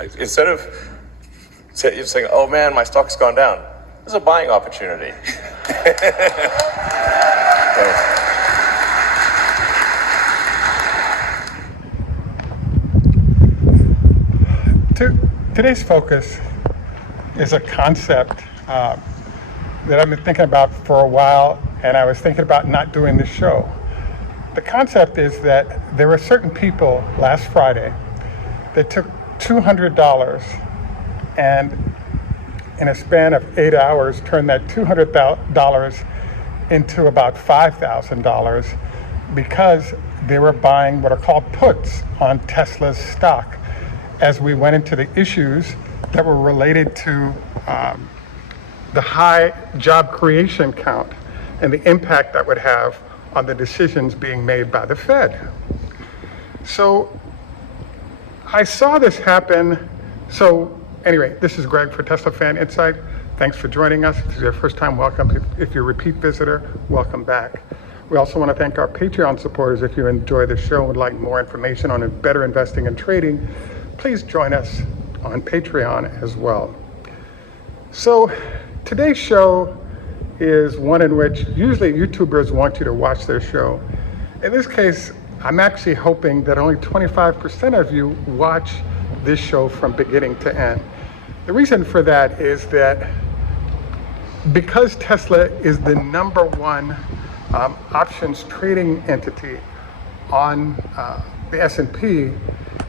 instead of saying, oh man, my stock's gone down, there's a buying opportunity. Today's focus is a concept that I've been thinking about for a while, and I was thinking about not doing this show. The concept is that there were certain people last Friday that took $200 and in a span of 8 hours turned that $200 into about $5,000 because they were buying what are called puts on Tesla's stock as we went into the issues that were related to the high job creation count and the impact that would have on the decisions being made by the Fed. So I saw this happen. So anyway, this is Greg for Teslafaninsight. Thanks for joining us. If this is your first time, welcome. If you're a repeat visitor, welcome back. We also want to thank our Patreon supporters. If you enjoy the show and would like more information on better investing and trading, please join us on Patreon as well. So today's show is one in which usually YouTubers want you to watch their show. In this case, I'm actually hoping that only 25% of you watch this show from beginning to end. The reason for that is that because Tesla is the number one options trading entity on the S&P,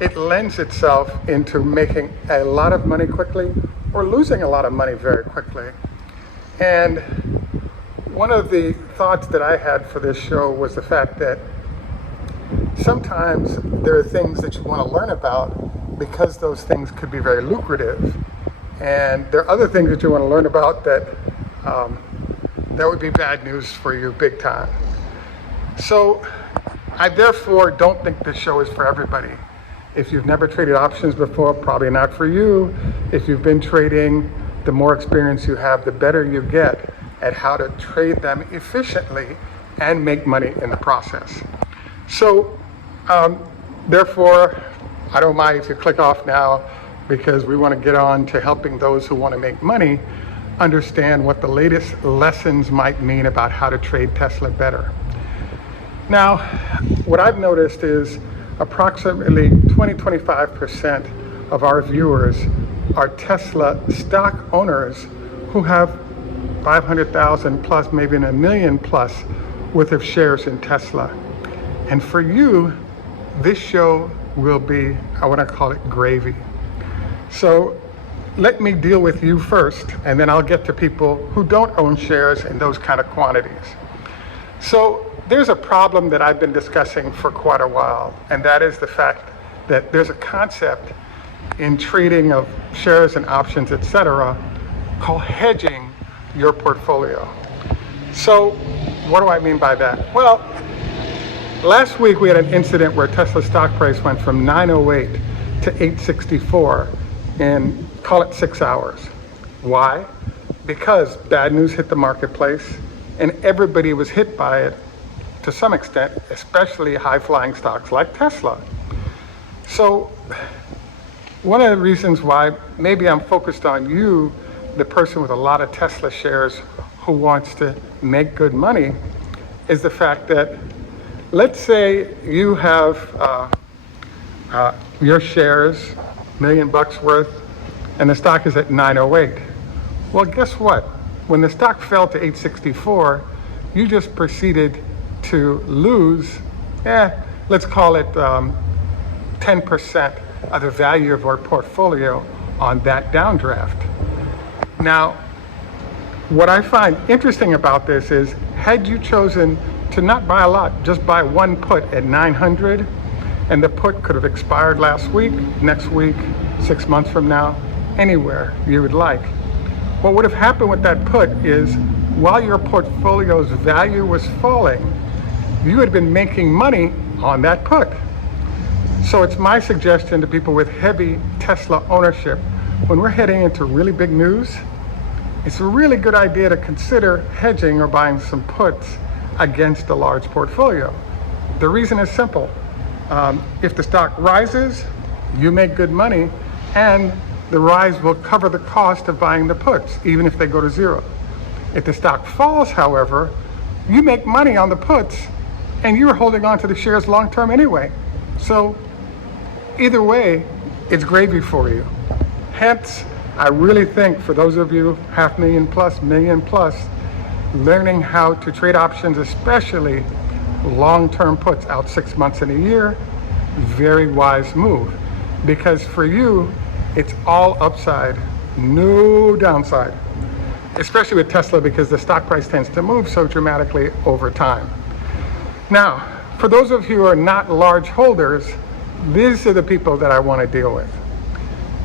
it lends itself into making a lot of money quickly or losing a lot of money very quickly. And one of the thoughts that I had for this show was the fact that sometimes there are things that you want to learn about because those things could be very lucrative. And there are other things that you want to learn about that would be bad news for you big time. So I therefore don't think this show is for everybody. If you've never traded options before, probably not for you. If you've been trading, the more experience you have, the better you get at how to trade them efficiently and make money in the process. So therefore, I don't mind if you click off now, because we want to get on to helping those who want to make money understand what the latest lessons might mean about how to trade Tesla better. Now, what I've noticed is approximately 20-25% of our viewers are Tesla stock owners who have 500,000 plus, maybe a million plus worth of shares in Tesla. And for you, this show will be, I want to call it gravy. So let me deal with you first, and then I'll get to people who don't own shares in those kind of quantities. So there's a problem that I've been discussing for quite a while, and that is the fact that there's a concept in trading of shares and options, etc., called hedging your portfolio. So what do I mean by that? Well, last week we had an incident where Tesla stock price went from 908 to 864 in, call it 6 hours. Why? Because bad news hit the marketplace and everybody was hit by it to some extent, especially high-flying stocks like Tesla. So one of the reasons why maybe I'm focused on you, the person with a lot of Tesla shares who wants to make good money, is the fact that let's say you have your shares, $1 million worth, and the stock is at 908. Well, guess what? When the stock fell to 864, you just proceeded to lose, let's call it 10% of the value of our portfolio on that downdraft. Now, what I find interesting about this is, had you chosen to not buy a lot, just buy one put at 900, and the put could have expired last week, next week, 6 months from now, anywhere you would like. What would have happened with that put is, while your portfolio's value was falling, you had been making money on that put. So it's my suggestion to people with heavy Tesla ownership, when we're heading into really big news, it's a really good idea to consider hedging or buying some puts against a large portfolio. The reason is simple. If the stock rises, you make good money, and the rise will cover the cost of buying the puts, even if they go to zero. If the stock falls, however, you make money on the puts and you're holding on to the shares long term anyway. So either way, it's gravy for you. Hence, I really think for those of you $500,000 plus, $1 million plus, learning how to trade options, especially long-term puts out 6 months and a year, very wise move. Because for you, it's all upside, no downside. Especially with Tesla, because the stock price tends to move so dramatically over time. Now, for those of you who are not large holders, these are the people that I want to deal with.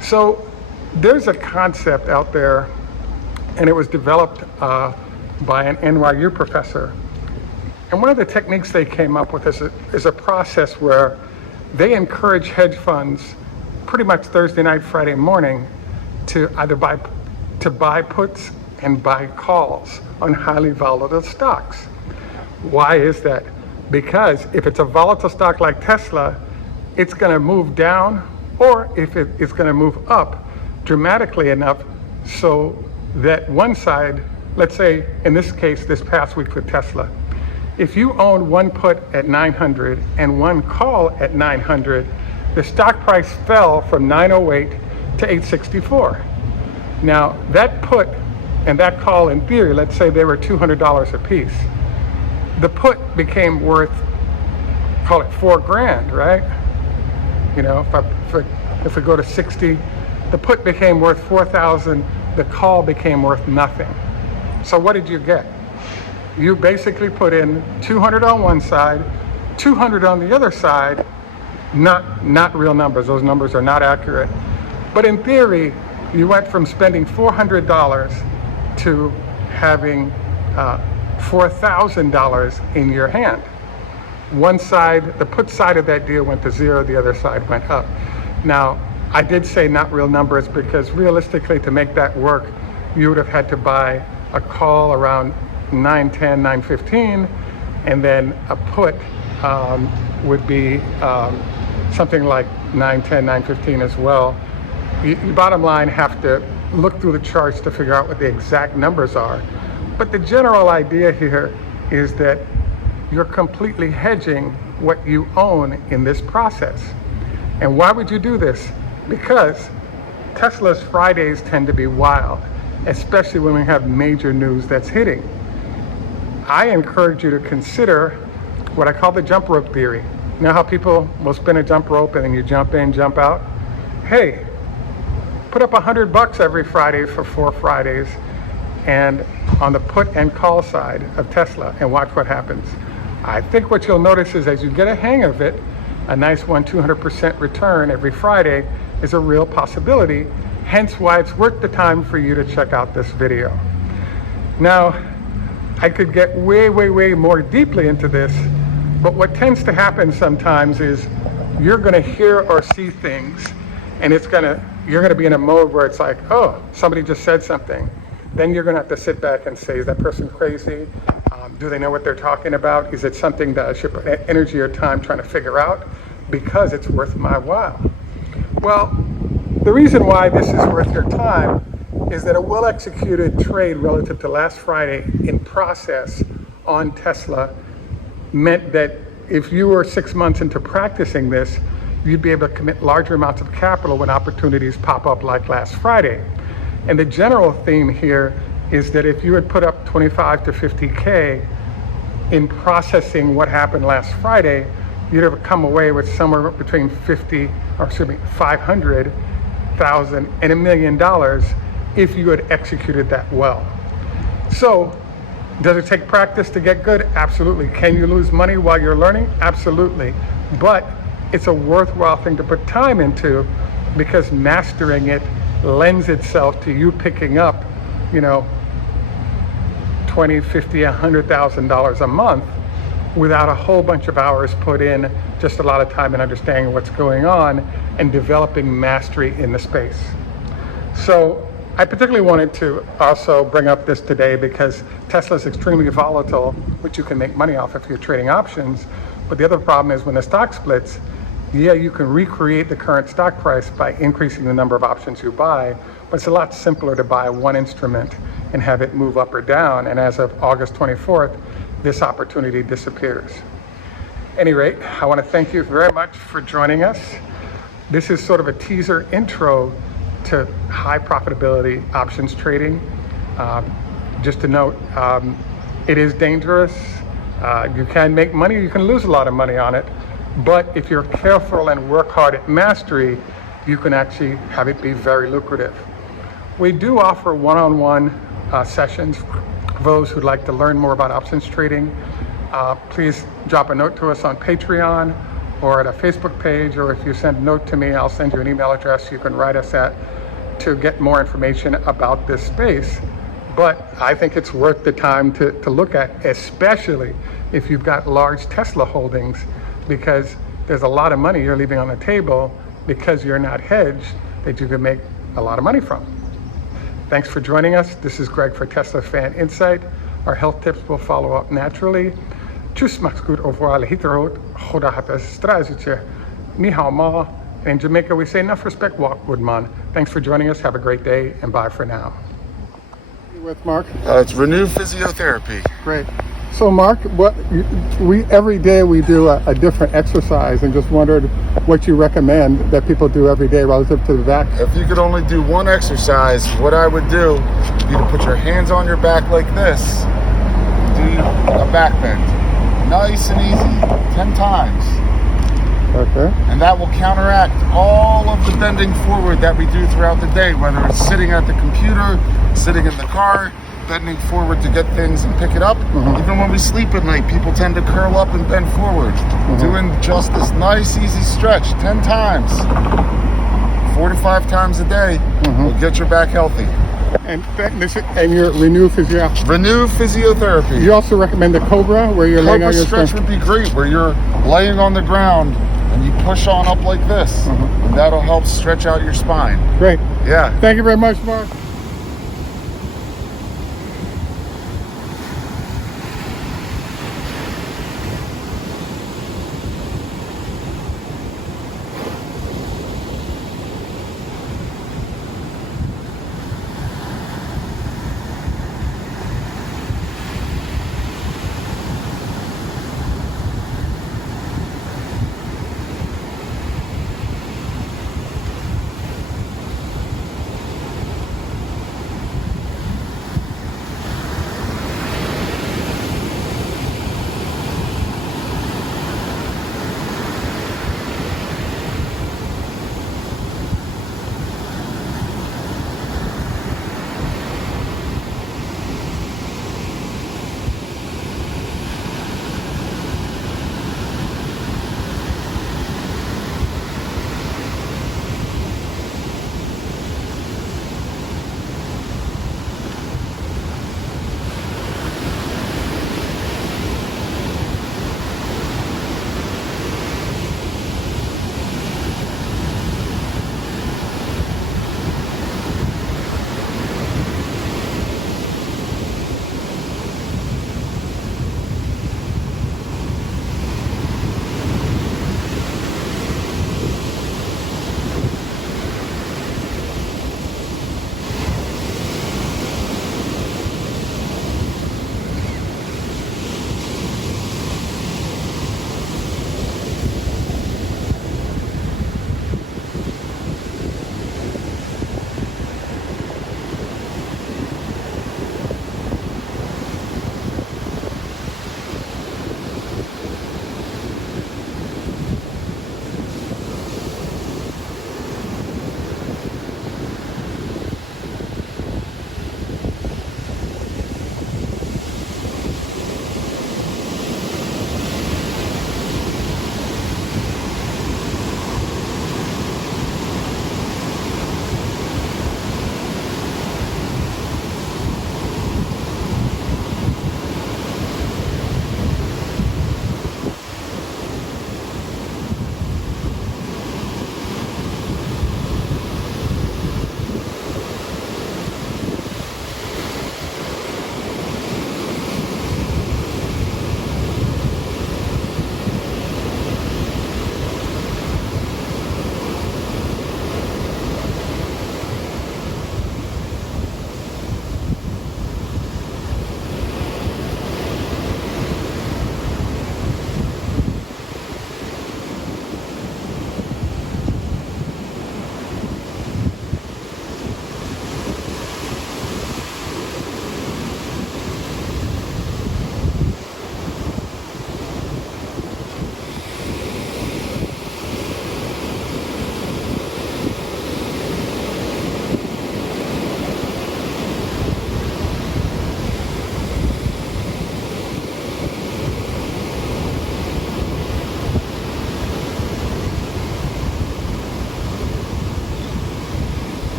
So there's a concept out there, and it was developed by an NYU professor. And one of the techniques they came up with is a process where they encourage hedge funds pretty much Thursday night, Friday morning to either buy puts and buy calls on highly volatile stocks. Why is that? Because if it's a volatile stock like Tesla, it's going to move down, or if it's going to move up dramatically enough so that one side, let's say in this case, this past week with Tesla, if you own one put at 900 and one call at 900, the stock price fell from 908 to 864. Now that put and that call, in theory, let's say they were $200 a piece. The put became worth, call it $4,000, right? You know, if we go to 60, the put became worth 4,000, the call became worth nothing. So what did you get? You basically put in 200 on one side, 200 on the other side, not real numbers. Those numbers are not accurate. But in theory, you went from spending $400 to having $4,000 in your hand. One side, the put side of that deal went to zero, the other side went up. Now, I did say not real numbers because realistically to make that work, you would have had to buy a call around 910, 915, and then a put would be something like 910, 915 as well. You bottom line have to look through the charts to figure out what the exact numbers are. But the general idea here is that you're completely hedging what you own in this process. And why would you do this? Because Tesla's Fridays tend to be wild, especially when we have major news that's hitting. I encourage you to consider what I call the jump rope theory. You know how people will spin a jump rope and then you jump in, jump out? Hey, put up $100 every Friday for 4 Fridays and on the put and call side of Tesla and watch what happens. I think what you'll notice is as you get a hang of it, a nice 200% return every Friday is a real possibility, hence why it's worth the time for you to check out this video. Now, I could get way more deeply into this, but what tends to happen sometimes is you're gonna hear or see things and you're gonna be in a mode where it's like, oh, somebody just said something. Then you're gonna have to sit back and say, is that person crazy? Do they know what they're talking about? Is it something that I should put energy or time trying to figure out? Because it's worth my while. Well, the reason why this is worth your time is that a well-executed trade relative to last Friday in process on Tesla meant that if you were 6 months into practicing this, you'd be able to commit larger amounts of capital when opportunities pop up like last Friday. And the general theme here is that if you had put up 25 to 50K in processing what happened last Friday, you'd have come away with somewhere between 500,000 and $1 million if you had executed that well. So, does it take practice to get good? Absolutely. Can you lose money while you're learning? Absolutely. But it's a worthwhile thing to put time into because mastering it lends itself to you picking up, $20, $50, $100,000 a month without a whole bunch of hours put in, just a lot of time in understanding what's going on and developing mastery in the space. So I particularly wanted to also bring up this today because Tesla is extremely volatile, which you can make money off if you're trading options. But the other problem is when the stock splits, Yeah, you can recreate the current stock price by increasing the number of options you buy, but it's a lot simpler to buy one instrument and have it move up or down. And as of August 24th, this opportunity disappears. At any rate, I want to thank you very much for joining us. This is sort of a teaser intro to high profitability options trading. Just to note, it is dangerous. You can make money, you can lose a lot of money on it. But if you're careful and work hard at mastery, you can actually have it be very lucrative. We do offer one-on-one sessions for those who'd like to learn more about options trading. Please drop a note to us on Patreon or at a Facebook page, or if you send a note to me, I'll send you an email address you can write us at to get more information about this space. But I think it's worth the time to look at, especially if you've got large Tesla holdings, because there's a lot of money you're leaving on the table because you're not hedged that you can make a lot of money from. Thanks for joining us. This is Greg for Teslafaninsight. Our health tips will follow up naturally. Tjus max goed overal hitterhout. Goda hat es straatje. Ni hao ma. In Jamaica we say enough respect walk good man. Thanks for joining us. Have a great day and bye for now. You with Mark? It's Renew Physiotherapy. Great. So Mark, every day we do a different exercise, and just wondered what you recommend that people do every day relative to the back. If you could only do one exercise, what I would do would be to put your hands on your back like this. Do a back bend. Nice and easy, 10 times. Okay. And that will counteract all of the bending forward that we do throughout the day, whether it's sitting at the computer, sitting in the car, bending forward to get things and pick it up. Even when we sleep at night, people tend to curl up and bend forward. Doing just this nice, easy stretch 10 times, 4 to 5 times a day will get your back healthy. And your Renew Physiotherapy. Renew Physiotherapy. You also recommend the Cobra, where you're laying on your stretch would be great, where you're laying on the ground and you push on up like this. And that'll help stretch out your spine. Great. Yeah. Thank you very much, Mark.